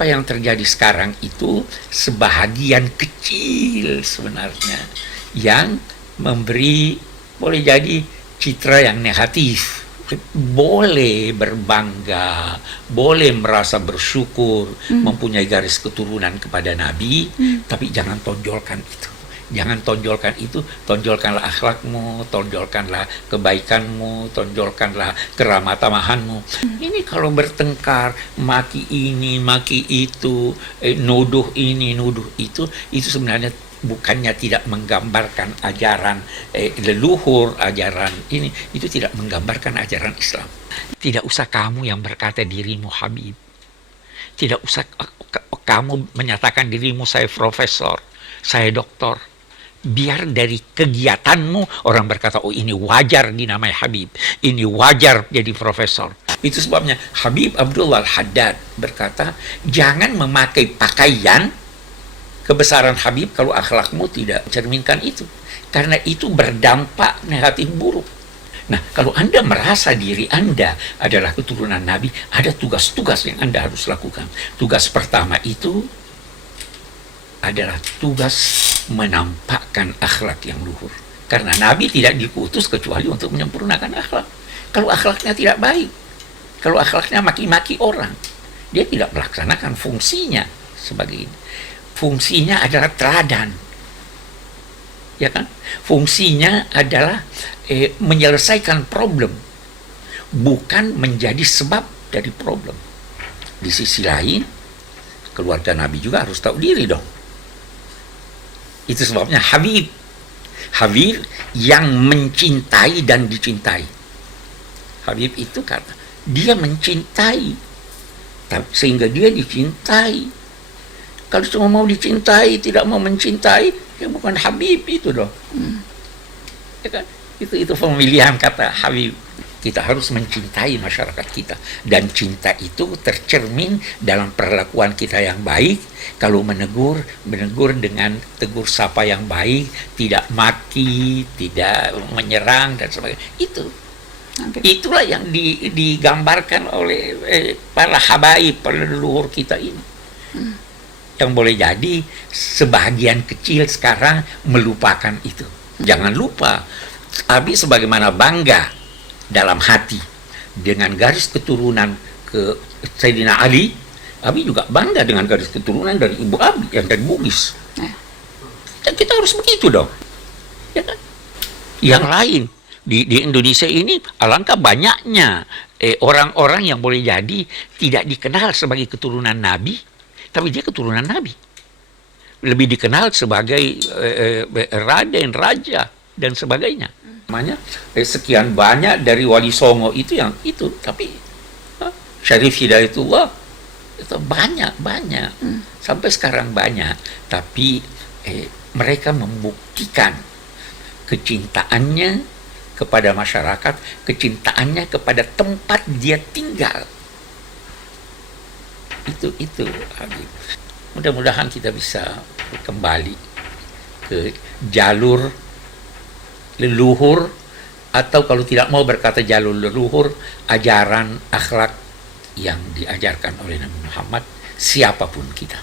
apa yang terjadi sekarang itu sebahagian kecil sebenarnya yang memberi, boleh jadi, citra yang negatif. Boleh berbangga, boleh merasa bersyukur, mempunyai garis keturunan kepada Nabi, tapi jangan tonjolkan itu. Jangan tonjolkan itu, tonjolkanlah akhlakmu, tonjolkanlah kebaikanmu, tonjolkanlah keramatamahanmu. Ini kalau bertengkar, maki ini, maki itu, nuduh ini, nuduh itu sebenarnya bukannya tidak menggambarkan ajaran leluhur, ajaran ini, itu tidak menggambarkan ajaran Islam. Tidak usah kamu yang berkata dirimu Habib. Tidak usah kamu menyatakan dirimu saya profesor, saya doktor. Biar dari kegiatanmu orang berkata, oh ini wajar dinamai Habib, ini wajar jadi profesor. Itu sebabnya Habib Abdullah Al-Haddad berkata, jangan memakai pakaian kebesaran Habib kalau akhlakmu tidak cerminkan itu, karena itu berdampak negatif buruk. Nah, kalau Anda merasa diri Anda adalah keturunan Nabi, ada tugas-tugas yang Anda harus lakukan. Tugas pertama itu adalah tugas menampakkan akhlak yang luhur. Karena Nabi tidak diutus kecuali untuk menyempurnakan akhlak. Kalau akhlaknya tidak baik, kalau akhlaknya maki-maki orang, dia tidak melaksanakan fungsinya sebagai ini. Fungsinya adalah teladan. Ya kan? Fungsinya adalah menyelesaikan problem, bukan menjadi sebab dari problem. Di sisi lain, keluarga Nabi juga harus tahu diri dong. Itu sebabnya Habib yang mencintai dan dicintai. Habib itu kata, dia mencintai sehingga dia dicintai. Kalau cuma mau dicintai, tidak mau mencintai, ya bukan Habib itu dong. Ya kan? Itu pemilihan kata Habib. Kita harus mencintai masyarakat kita, dan cinta itu tercermin dalam perlakuan kita yang baik. Kalau menegur dengan tegur sapa yang baik, tidak maki, tidak menyerang dan sebagainya. Itulah yang digambarkan oleh para habaib, para leluhur kita ini. Yang boleh jadi sebagian kecil sekarang melupakan itu. Jangan lupa, Abi sebagaimana bangga dalam hati dengan garis keturunan ke Sayyidina Ali, Abi juga bangga dengan garis keturunan dari ibu Abi yang dari Bugis. Dan kita harus begitu dong. Ya kan? Yang lain di Indonesia ini alangkah banyaknya orang-orang yang boleh jadi tidak dikenal sebagai keturunan Nabi, tapi dia keturunan Nabi. Lebih dikenal sebagai raden, raja dan sebagainya. Namanya sekian banyak dari Wali Songo itu yang itu, tapi Syarif Hidayatullah itu banyak sampai sekarang banyak, tapi mereka membuktikan kecintaannya kepada masyarakat, kecintaannya kepada tempat dia tinggal. Itu Habib. Mudah-mudahan kita bisa kembali ke jalur leluhur, atau kalau tidak mau berkata jalur leluhur, ajaran akhlak yang diajarkan oleh Nabi Muhammad, siapapun kita.